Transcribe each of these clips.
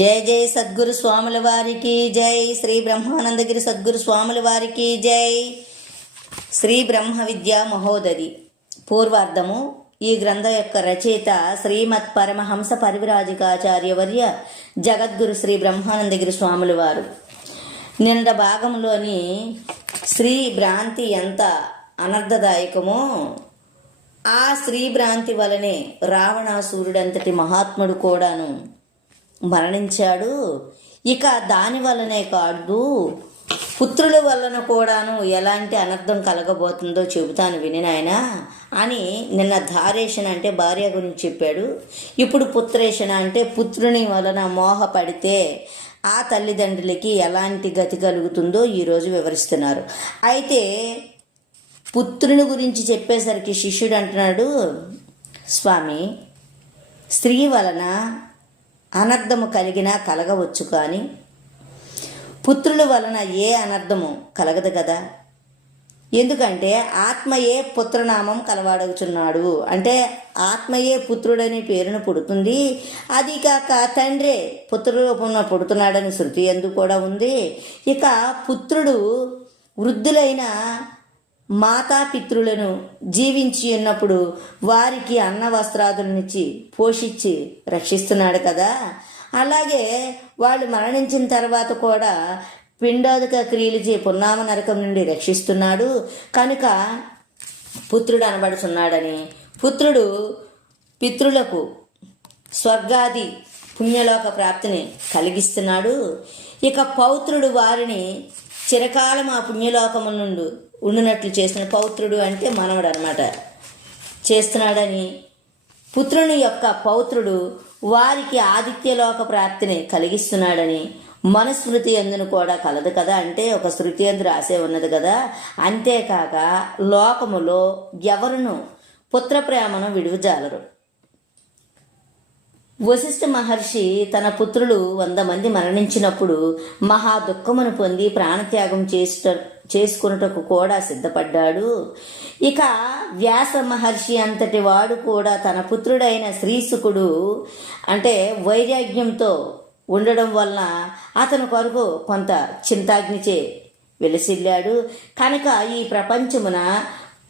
జై జై సద్గురు స్వాముల వారికి జై శ్రీ బ్రహ్మానందగిరి సద్గురు స్వాముల వారికి జై. శ్రీ బ్రహ్మ విద్యా మహోదరి పూర్వార్ధము. ఈ గ్రంథం యొక్క రచయిత శ్రీమత్ పరమహంస పరివిరాజికాచార్యవర్య జగద్గురు శ్రీ బ్రహ్మానందగిరి స్వాముల వారు. నిన్నటి భాగంలోని స్త్రీ భ్రాంతి ఎంత అనర్థదాయకమో ఆ స్త్రీ భ్రాంతి వలనే రావణాసురుడంతటి మహాత్ముడు కూడాను మరణించాడు. ఇక దాని వలనే కాదు పుత్రుల వలన కూడాను ఎలాంటి అనర్థం కలగబోతుందో చెబుతాను విని నాయన. అని నిన్న ధారేషణ అంటే భార్య గురించి చెప్పాడు. ఇప్పుడు పుత్రేషణ అంటే పుత్రుని వలన మోహపడితే ఆ తల్లిదండ్రులకి ఎలాంటి గతి కలుగుతుందో ఈరోజు వివరిస్తున్నారు. అయితే పుత్రుని గురించి చెప్పేసరికి శిష్యుడు అంటున్నాడు స్వామి స్త్రీ వలన అనర్థము కలిగినా కలగవచ్చు కానీ పుత్రుల వలన ఏ అనర్థము కలగదు కదా? ఎందుకంటే ఆత్మయే పుత్రనామం కలవాడుచున్నాడు. అంటే ఆత్మయే పుత్రుడని పేరును పుడుతుంది. అది కాక తండ్రే పుత్రరూపంలో పుడుతున్నాడని శృతి ఎందుకు కూడా ఉంది. ఇక పుత్రుడు వృద్ధులైన మాతాపితృలను జీవించి ఉన్నప్పుడు వారికి అన్న వస్త్రాదులనిచ్చి పోషించి రక్షిస్తున్నాడు కదా. అలాగే వాళ్ళు మరణించిన తర్వాత కూడా పిండోదక క్రియలు చే పున్నామ నరకం నుండి రక్షిస్తున్నాడు. కనుక పుత్రుడు అనబడుతున్నాడని. పుత్రుడు పితృలకు స్వర్గాది పుణ్యలోక ప్రాప్తిని కలిగిస్తున్నాడు. ఇక పౌత్రుడు వారిని చిరకాలం ఆ పుణ్యలోకము నుండి ఉండినట్లు చేసిన పౌత్రుడు అంటే మనవడు అనమాట చేస్తున్నాడని పుత్రుని యొక్క పౌత్రుడు వారికి ఆదిత్యలోక ప్రాప్తిని కలిగిస్తున్నాడని మనుస్మృతి ఎందును కూడా కలదు కదా? అంటే ఒక శృతి ఎందు రాసే ఉన్నది కదా? అంతేకాక లోకములో ఎవరును? పుత్రప్రేమను విడువజాలరు. వశిష్ఠ మహర్షి తన పుత్రులు వంద మంది మరణించినప్పుడు మహా దుఃఖమును పొంది ప్రాణత్యాగం చేసిన చేసుకున్నటకు కూడా సిద్ధపడ్డాడు. ఇక వ్యాస మహర్షి అంతటి వాడు కూడా తన పుత్రుడైన శ్రీసుకుడు అంటే వైరాగ్యంతో ఉండడం వలన అతని కొరకు కొంత చింతాగ్నిచే వెలిసిల్లాడు. కనుక ఈ ప్రపంచమున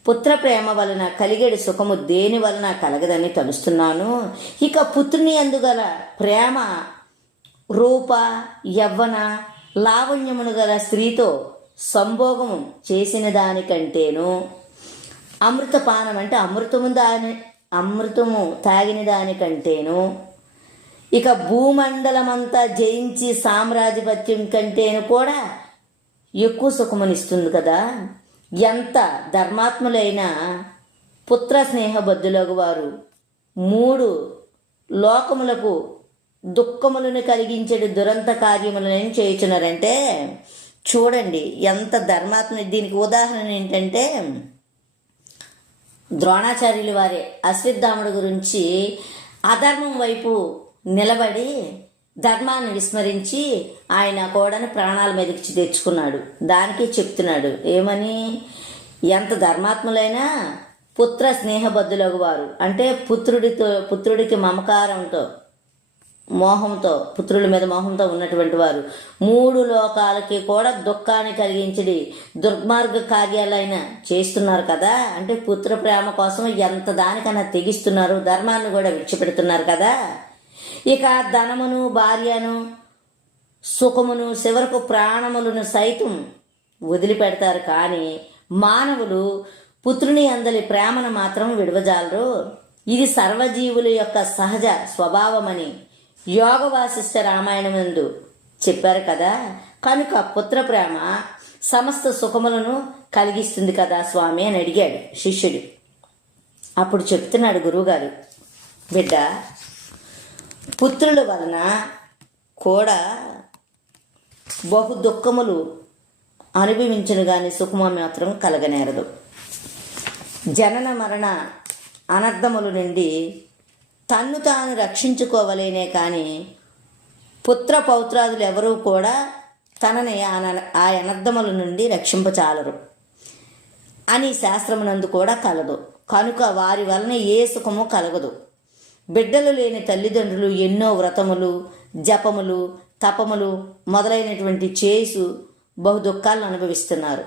పుత్ర ప్రేమ వలన కలిగేడు సుఖము దేని వలన కలగదని తలుస్తున్నాను. ఇక పుత్రుని అందుగల ప్రేమ రూప యవ్వన లావణ్యమును గల స్త్రీతో సంభోగము చేసిన దానికంటేను అమృతపానం అంటే అమృతము దాని అమృతము తాగిన దానికంటేను. ఇక భూమండలమంతా జయించి సామ్రాధిపత్యం కంటేను కూడా ఎక్కువ సుఖమునిస్తుంది కదా. ఎంత ధర్మాత్ములైన పుత్ర స్నేహబద్ధులకు వారు మూడు లోకములకు దుఃఖములను కలిగించే దురంత కార్యములను చేయుచున్నారంటే చూడండి ఎంత ధర్మాత్మ దీనికి ఉదాహరణ ఏంటంటే ద్రోణాచార్యులు వారే అశ్వత్థాముడు గురించి అధర్మం వైపు నిలబడి ధర్మాన్ని విస్మరించి ఆయన కోడని ప్రాణాల మీదకి తెచ్చుకున్నాడు. దానికి చెప్తున్నాడు. ఏమని? ఎంత ధర్మాత్ములైనా పుత్ర స్నేహబద్ధులగు వారు అంటే పుత్రుడితో పుత్రుడికి మమకారంతో మోహంతో పుత్రుల మీద మోహంతో ఉన్నటువంటి వారు. మూడు లోకాలకి కూడా దుఃఖాన్ని కలిగించడి దుర్మార్గ కార్యాలైన చేస్తున్నారు కదా. అంటే పుత్ర ప్రేమ కోసం ఎంత దానికన్నా తెగిస్తున్నారు ధర్మాన్ని కూడా విడిచిపెడుతున్నారు కదా. ఇక ధనమును భార్యను సుఖమును చివరకు ప్రాణములను సైతం వదిలిపెడతారు. కానీ మానవులు పుత్రుని అందలి ప్రేమను మాత్రం విడవజాలరు. ఇది సర్వజీవుల యొక్క సహజ స్వభావమని యోగ వాసిష్ట రామాయణమందు చెప్పారు కదా. కనుక పుత్ర ప్రేమ సమస్త సుఖములను కలిగిస్తుంది కదా స్వామి అని అడిగాడు శిష్యుడు. అప్పుడు చెప్తున్నాడు గురువుగారు బిడ్డ పుత్రుల వలన కూడా బహు దుఃఖములు అనుభవించను కానీ సుఖము మాత్రం కలగనేరదు. జనన మరణ అనర్థముల నుండి తన్ను తాను రక్షించుకోవలేనే కానీ పుత్ర పౌత్రాదులు ఎవరూ కూడా తనని ఆ అనర్థముల నుండి రక్షింపచాలరు. అని శాస్త్రమునందు కూడా కలదు. కనుక వారి వలన ఏ సుఖము కలగదు. బిడ్డలు లేని తల్లిదండ్రులు ఎన్నో వ్రతములు జపములు తపములు మొదలైనటువంటి చేసు బహు దుఃఖాలను అనుభవిస్తున్నారు.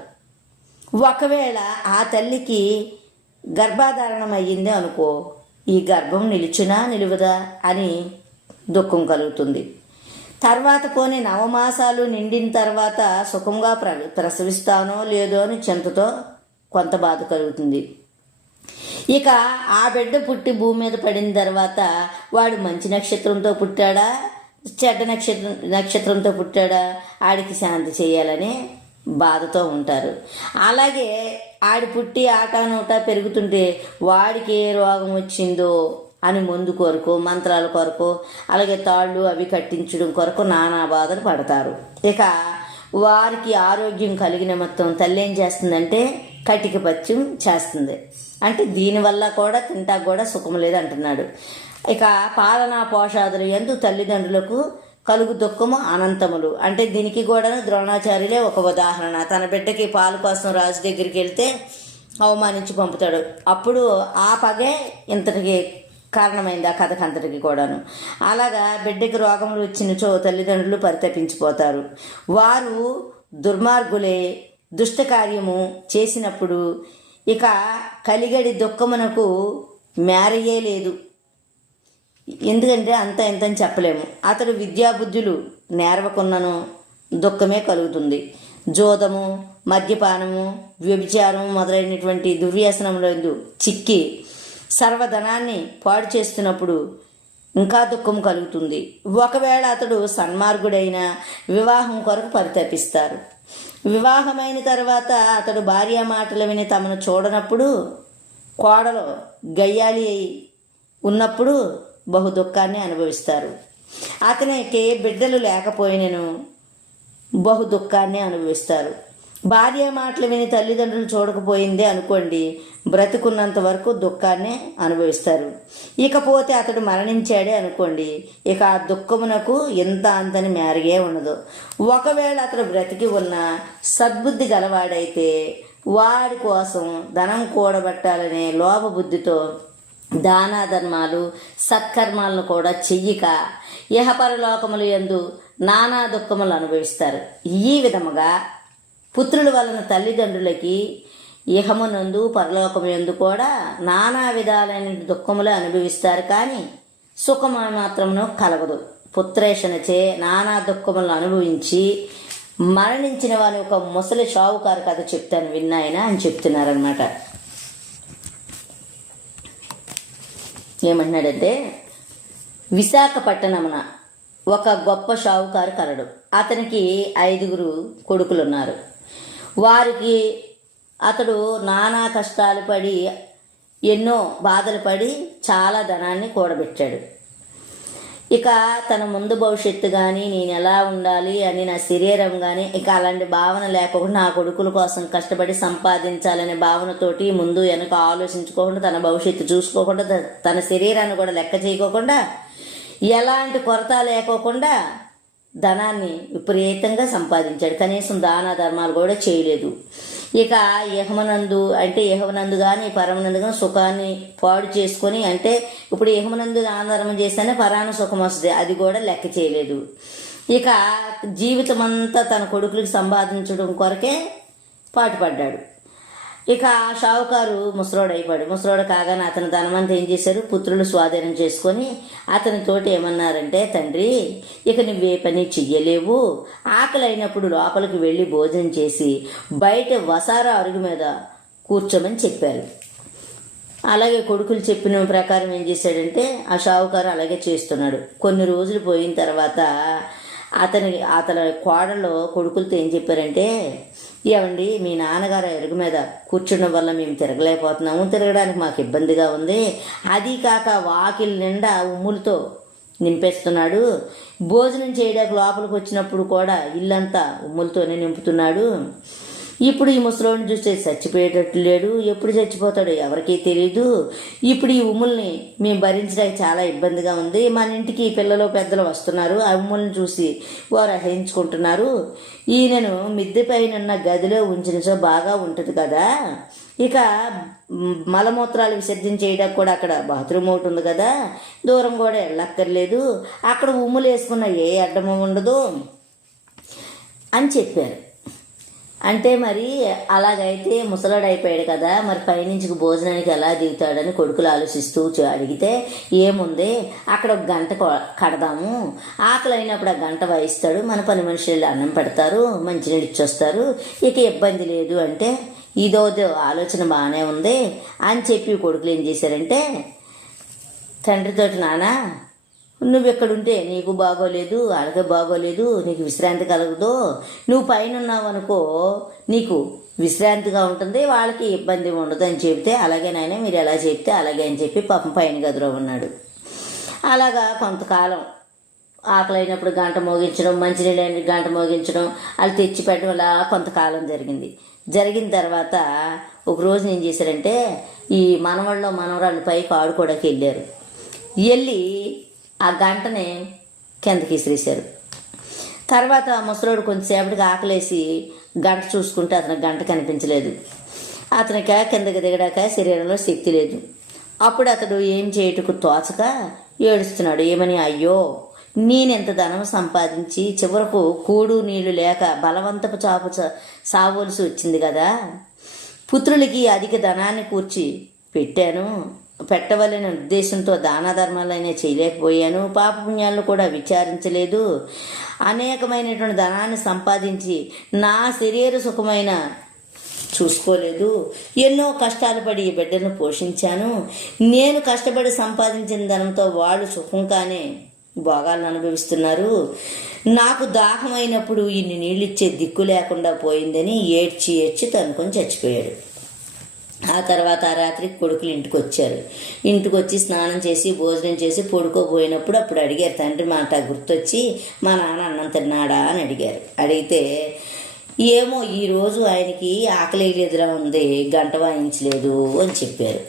ఒకవేళ ఆ తల్లికి గర్భాధారణం అయ్యింది అనుకో ఈ గర్భం నిలిచినా నిలువదా అని దుఃఖం కలుగుతుంది. తర్వాత పోని నవమాసాలు నిండిన తర్వాత సుఖంగా ప్ర ప్రసవిస్తానో లేదో అని చింతతో కొంత బాధ కలుగుతుంది. ఇక ఆ బిడ్డ పుట్టి భూమి మీద పడిన తర్వాత వాడు మంచి నక్షత్రంతో పుట్టాడా? చెడ్డ నక్షత్రం నక్షత్రంతో పుట్టాడా? ఆడికి శాంతి చేయాలని బాధతో ఉంటారు. అలాగే ఆడి పుట్టి ఆట పెరుగుతుంటే వాడికి ఏ రోగం వచ్చిందో అని మందు కొరకు మంత్రాల కొరకు అలాగే తాళ్ళు అవి కట్టించడం కొరకు నానా బాధలు పడతారు. ఇక వారికి ఆరోగ్యం కలిగిన మొత్తం తల్లి ఏం చేస్తుందంటే కటిక పత్యం చేస్తుంది. అంటే దీనివల్ల కూడా తింటా కూడా సుఖం లేదు అంటున్నాడు ఇక పాలనా పోషాదులు ఎందు తల్లిదండ్రులకు కలుగు దుఃఖము అనంతములు. అంటే దీనికి కూడా ద్రోణాచార్యులే ఒక ఉదాహరణ. తన బిడ్డకి పాలు కోసం రాజు దగ్గరికి వెళ్తే అవమానించి పంపుతాడు. అప్పుడు ఆ పగే ఇంతటికి కారణమైంది ఆ కథకు అంతటికి కూడాను. అలాగా బిడ్డకి రోగములు వచ్చినచో తల్లిదండ్రులు పరితపించిపోతారు. వారు దుర్మార్గులే దుష్టకార్యము చేసినప్పుడు ఇక కలిగడి దుఃఖమునకు మేరయే లేదు. ఎందుకంటే అంత ఇంత అని చెప్పలేము. అతడు విద్యాబుద్ధులు నేర్వకున్నను దుఃఖమే కలుగుతుంది. జోదము మద్యపానము వ్యభిచారం మొదలైనటువంటి దుర్వ్యసనములందు చిక్కి సర్వధనాన్ని పాడు చేస్తున్నప్పుడు ఇంకా దుఃఖం కలుగుతుంది. ఒకవేళ అతడు సన్మార్గుడైన వివాహం కొరకు పరితపిస్తారు. వివాహమైన తర్వాత అతడు భార్య మాటలు విని తమను చూడనప్పుడు కోడలో గయ్యాలి అయి ఉన్నప్పుడు బహు దుఃఖాన్ని అనుభవిస్తారు. అతనికి బిడ్డలు లేకపోయినను బహు దుఃఖాన్ని అనుభవిస్తారు. భార్య మాటలు విని తల్లిదండ్రులు చూడకపోయిందే అనుకోండి బ్రతుకున్నంత వరకు దుఃఖాన్ని అనుభవిస్తారు. ఇకపోతే అతడు మరణించాడే అనుకోండి ఇక ఆ దుఃఖమునకు ఎంత అంతని మేరగే ఉండదు. ఒకవేళ అతడు బ్రతికి ఉన్న సద్బుద్ధి గలవాడైతే వాడి కోసం ధనం కూడబట్టాలనే లోపబుద్ధితో దానాధర్మాలు సత్కర్మాలను కూడా చెయ్యక ఇహపరలోకములు ఎందు నానా దుఃఖములు అనుభవిస్తారు. ఈ విధముగా పుత్రుల వలన తల్లిదండ్రులకి ఇహమునందు పరలోకమునందు కూడా నానా విధాలైన దుఃఖములు అనుభవిస్తారు కానీ సుఖము మాత్రమును కలగదు. పుత్రేషణచే నానా దుఃఖములను అనుభవించి మరణించిన వాని ఒక ముసలి షావుకారు కథ చెప్తాను విన్నాయన అని చెప్తున్నారనమాట ఏమంటున్నాడంటే విశాఖపట్టణమున ఒక గొప్ప షావుకారు కలడు. అతనికి ఐదుగురు కొడుకులున్నారు. వారికి అతడు నానా కష్టాలు పడి ఎన్నో బాధలు పడి చాలా ధనాన్ని కూడబెట్టాడు. ఇక తన ముందు భవిష్యత్తు కానీ నేను ఎలా ఉండాలి అని నా శరీరం కానీ ఇక అలాంటి భావన లేకుండా నా కొడుకుల కోసం కష్టపడి సంపాదించాలనే భావనతోటి ముందు వెనక ఆలోచించుకోకుండా తన భవిష్యత్తు చూసుకోకుండా త- తన శరీరాన్ని కూడా లెక్క చేయకోకుండా ఎలాంటి కొరత లేకోకుండా ధనాన్ని విపరీతంగా సంపాదించాడు. కనీసం దాన ధర్మాలు కూడా చేయలేదు. ఇక యహమనందు అంటే యహమనందు కానీ పరమనందు కానీ సుఖాన్ని పాడు చేసుకొని అంటే ఇప్పుడు యహమనందు దాన చేస్తేనే పరాణ సుఖం వస్తుంది. అది కూడా లెక్క చేయలేదు. ఇక జీవితం అంతా తన కొడుకులకు సంపాదించడం కొరకే పాటుపడ్డాడు. ఇక ఆ షావుకారు ముసలోడు అయిపోయాడు ముసలోడు కాగానే అతని ధనమంతా ఏం చేశారు పుత్రులు స్వాధీనం చేసుకొని అతని తోటి ఏమన్నారంటే తండ్రి ఇక నువ్వే పని చెయ్యలేవు. ఆకలి అయినప్పుడు లోపలికి వెళ్ళి భోజనం చేసి బయట వసారా అరుగు మీద కూర్చోమని చెప్పారు. అలాగే కొడుకులు చెప్పిన ప్రకారం ఏం చేశాడంటే ఆ షావుకారు అలాగే చేస్తున్నాడు. కొన్ని రోజులు పోయిన తర్వాత అతని అతని కోడలు కొడుకులతో ఏం చెప్పారంటే ఏమండి మీ నాన్నగారు ఎరుగు మీద కూర్చున్న వల్ల మేము తిరగలేకపోతున్నాము. తిరగడానికి మాకు ఇబ్బందిగా ఉంది. అది కాక వాకిలి నిండా ఉమ్ములతో నింపేస్తున్నాడు. భోజనం చేయడానికి లోపలికి వచ్చినప్పుడు కూడా ఇల్లంతా ఉమ్ములతోనే నింపుతున్నాడు. ఇప్పుడు ఈ ముసలోని చూస్తే చచ్చిపోయేటట్టు లేడు. ఎప్పుడు చచ్చిపోతాడో ఎవరికీ తెలియదు ఇప్పుడు ఈ ఉమ్ముల్ని మేము భరించడానికి చాలా ఇబ్బందిగా ఉంది. మన ఇంటికి పిల్లలు పెద్దలు వస్తున్నారు. ఆ ఉమ్ముల్ని చూసి వారు అసహించుకుంటున్నారు. ఈయనను మిద్దె పైన ఉన్న గదిలో ఉంచిన సో బాగా ఉంటుంది కదా. ఇక మలమూత్రాలు విసర్జన చేయడానికి కూడా అక్కడ బాత్రూమ్ ఒకటి ఉంది కదా. దూరం కూడా వెళ్ళక్కర్లేదు. అక్కడ ఉమ్ములు వేసుకున్న ఏ అడ్డము ఉండదు అని చెప్పారు. అంటే మరి అలాగైతే ముసలాడు అయిపోయాడు కదా మరి పైనుంచి భోజనానికి ఎలా దిగుతాడని కొడుకులు ఆలోచిస్తూ అడిగితే ఏముంది అక్కడ ఒక గంట కొ- కడదాము ఆకలి అయినప్పుడు ఆ గంట వాయిస్తాడు మన పని మనుషులు అన్నం పెడతారు మంచినీళ్ళు ఇచ్చొస్తారు ఇక ఇబ్బంది లేదు అంటే ఇదోదో ఆలోచన బాగానే ఉంది అని చెప్పి కొడుకులు ఏం చేశారంటే తండ్రితోటి నాన్న నువ్వు ఎక్కడుంటే నీకు బాగోలేదు వాళ్ళకి బాగోలేదు నీకు విశ్రాంతి కలగదు. నువ్వు పైన ఉన్నావు అనుకో నీకు విశ్రాంతిగా ఉంటుంది వాళ్ళకి ఇబ్బంది ఉండదు అని చెబితే అలాగే నాయన మీరు ఎలా చెప్తే అలాగే అని చెప్పి పాపం పైన గదిలో ఉన్నాడు. అలాగా కొంతకాలం ఆకలి అయినప్పుడు గంట మోగించడం మంచినీళ్ళు అయిన గంట మోగించడం వాళ్ళు తెచ్చి పెట్టడం అలా కొంతకాలం జరిగింది. జరిగిన తర్వాత ఒకరోజు ఏం చేశారంటే ఈ మనవాళ్ళు మనవరాళ్ళు పైకి ఆడుకోవడానికి వెళ్ళారు. వెళ్ళి ఆ గంటని కిందకి విసిరేశారు తర్వాత ముసలోడు కొంతసేపటికి ఆకలేసి గంట చూసుకుంటే అతనికి గంట కనిపించలేదు. అతనికి కిందకి దిగడాక శరీరంలో శక్తి లేదు. అప్పుడు అతడు ఏం చేయటకు తోచక ఏడుస్తున్నాడు. ఏమని? అయ్యో నేనెంత ధనం సంపాదించి చివరకు కూడు నీళ్ళు లేక బలవంతపు చాపు చ- సావలసి వచ్చింది కదా. పుత్రులకి అధిక ధనాన్ని కూర్చి పెట్టాను. పెట్టవలని ఉద్దేశంతో దాన ధర్మాలైనా చేయలేకపోయాను. పాపపుణ్యాలను కూడా విచారించలేదు. అనేకమైనటువంటి ధనాన్ని సంపాదించి నా శరీర సుఖమైన చూసుకోలేదు. ఎన్నో కష్టాలు పడి ఈ బిడ్డను పోషించాను. నేను కష్టపడి సంపాదించిన ధనంతో వాళ్ళు సుఖంగానే భోగాలను అనుభవిస్తున్నారు. నాకు దాహమైనప్పుడు ఇన్ని నీళ్ళు ఇచ్చే దిక్కు లేకుండా పోయిందని ఏడ్చి ఏడ్చి తనుకొని చచ్చిపోయాడు. ఆ తర్వాత ఆ రాత్రి కొడుకులు ఇంటికి వచ్చారు ఇంటికి వచ్చి స్నానం చేసి భోజనం చేసి పడుకోబోయినప్పుడు అప్పుడు అడిగారు తండ్రి మాట గుర్తొచ్చి మా నాన్న అన్నం తిన్నాడా అని అడిగారు. అడిగితే ఏమో ఈరోజు ఆయనకి ఆకలి ఎదురా ఉంది గంట వాయించలేదు అని చెప్పారు.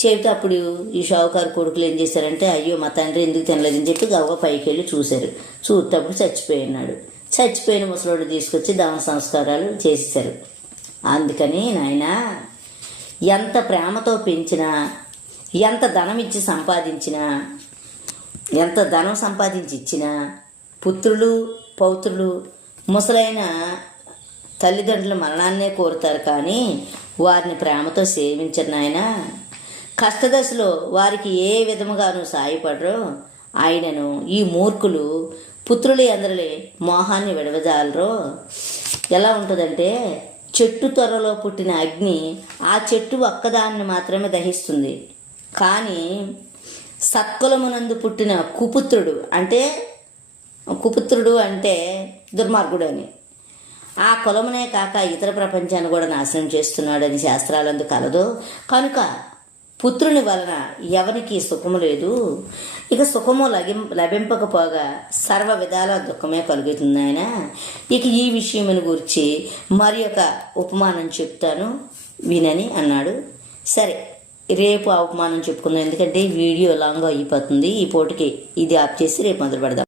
చెబితే అప్పుడు ఈ షావుకారు కొడుకులు ఏం చేశారంటే అయ్యో మా తండ్రి ఎందుకు తినలేదని చెప్పి గవ్వ పైకి వెళ్ళి చూశారు. చూసేటప్పుడు చచ్చిపోయినాడు. చచ్చిపోయిన ముసలోడు తీసుకొచ్చి దాన సంస్కారాలు చేసేసారు అందుకని నాయన ఎంత ప్రేమతో పెంచినా ఎంత ధనం ఇచ్చి సంపాదించినా ఎంత ధనం సంపాదించి ఇచ్చినా పుత్రులు పౌత్రులు ముసలైన తల్లిదండ్రుల మరణాన్నే కోరుతారు కానీ వారిని ప్రేమతో సేవించిన నాయన. కష్టదశలో వారికి ఏ విధముగాను సాయపడరో. ఆయనను ఈ మూర్ఖులు పుత్రులు ఎందరలే మోహాన్ని విడవజాలరో. ఎలా ఉంటుందంటే చెట్టు త్వరలో పుట్టిన అగ్ని ఆ చెట్టు ఒక్కదాన్ని మాత్రమే దహిస్తుంది. కానీ సత్కులమునందు పుట్టిన కుపుత్రుడు అంటే కుపుత్రుడు అంటే దుర్మార్గుడు అని. ఆ కులమునే కాక ఇతర ప్రపంచాన్ని కూడా నాశనం చేస్తున్నాడని శాస్త్రాలందు కలదు. కనుక పుత్రుని వలన ఎవరికి సుఖము లేదు ఇక సుఖము లగిం లభింపకపోగా సర్వ విధాల దుఃఖమే కలుగుతుంది ఆయన. ఇక ఈ విషయమును గురించి మరి ఒక ఉపమానం చెప్తాను వినని అన్నాడు. సరే రేపు ఆ ఉపమానం చెప్పుకుందాం ఎందుకంటే వీడియో లాంగ్ అయిపోతుంది. ఈ పూటకి ఇది ఆప్ చేసి రేపు మొదలు పెడదాం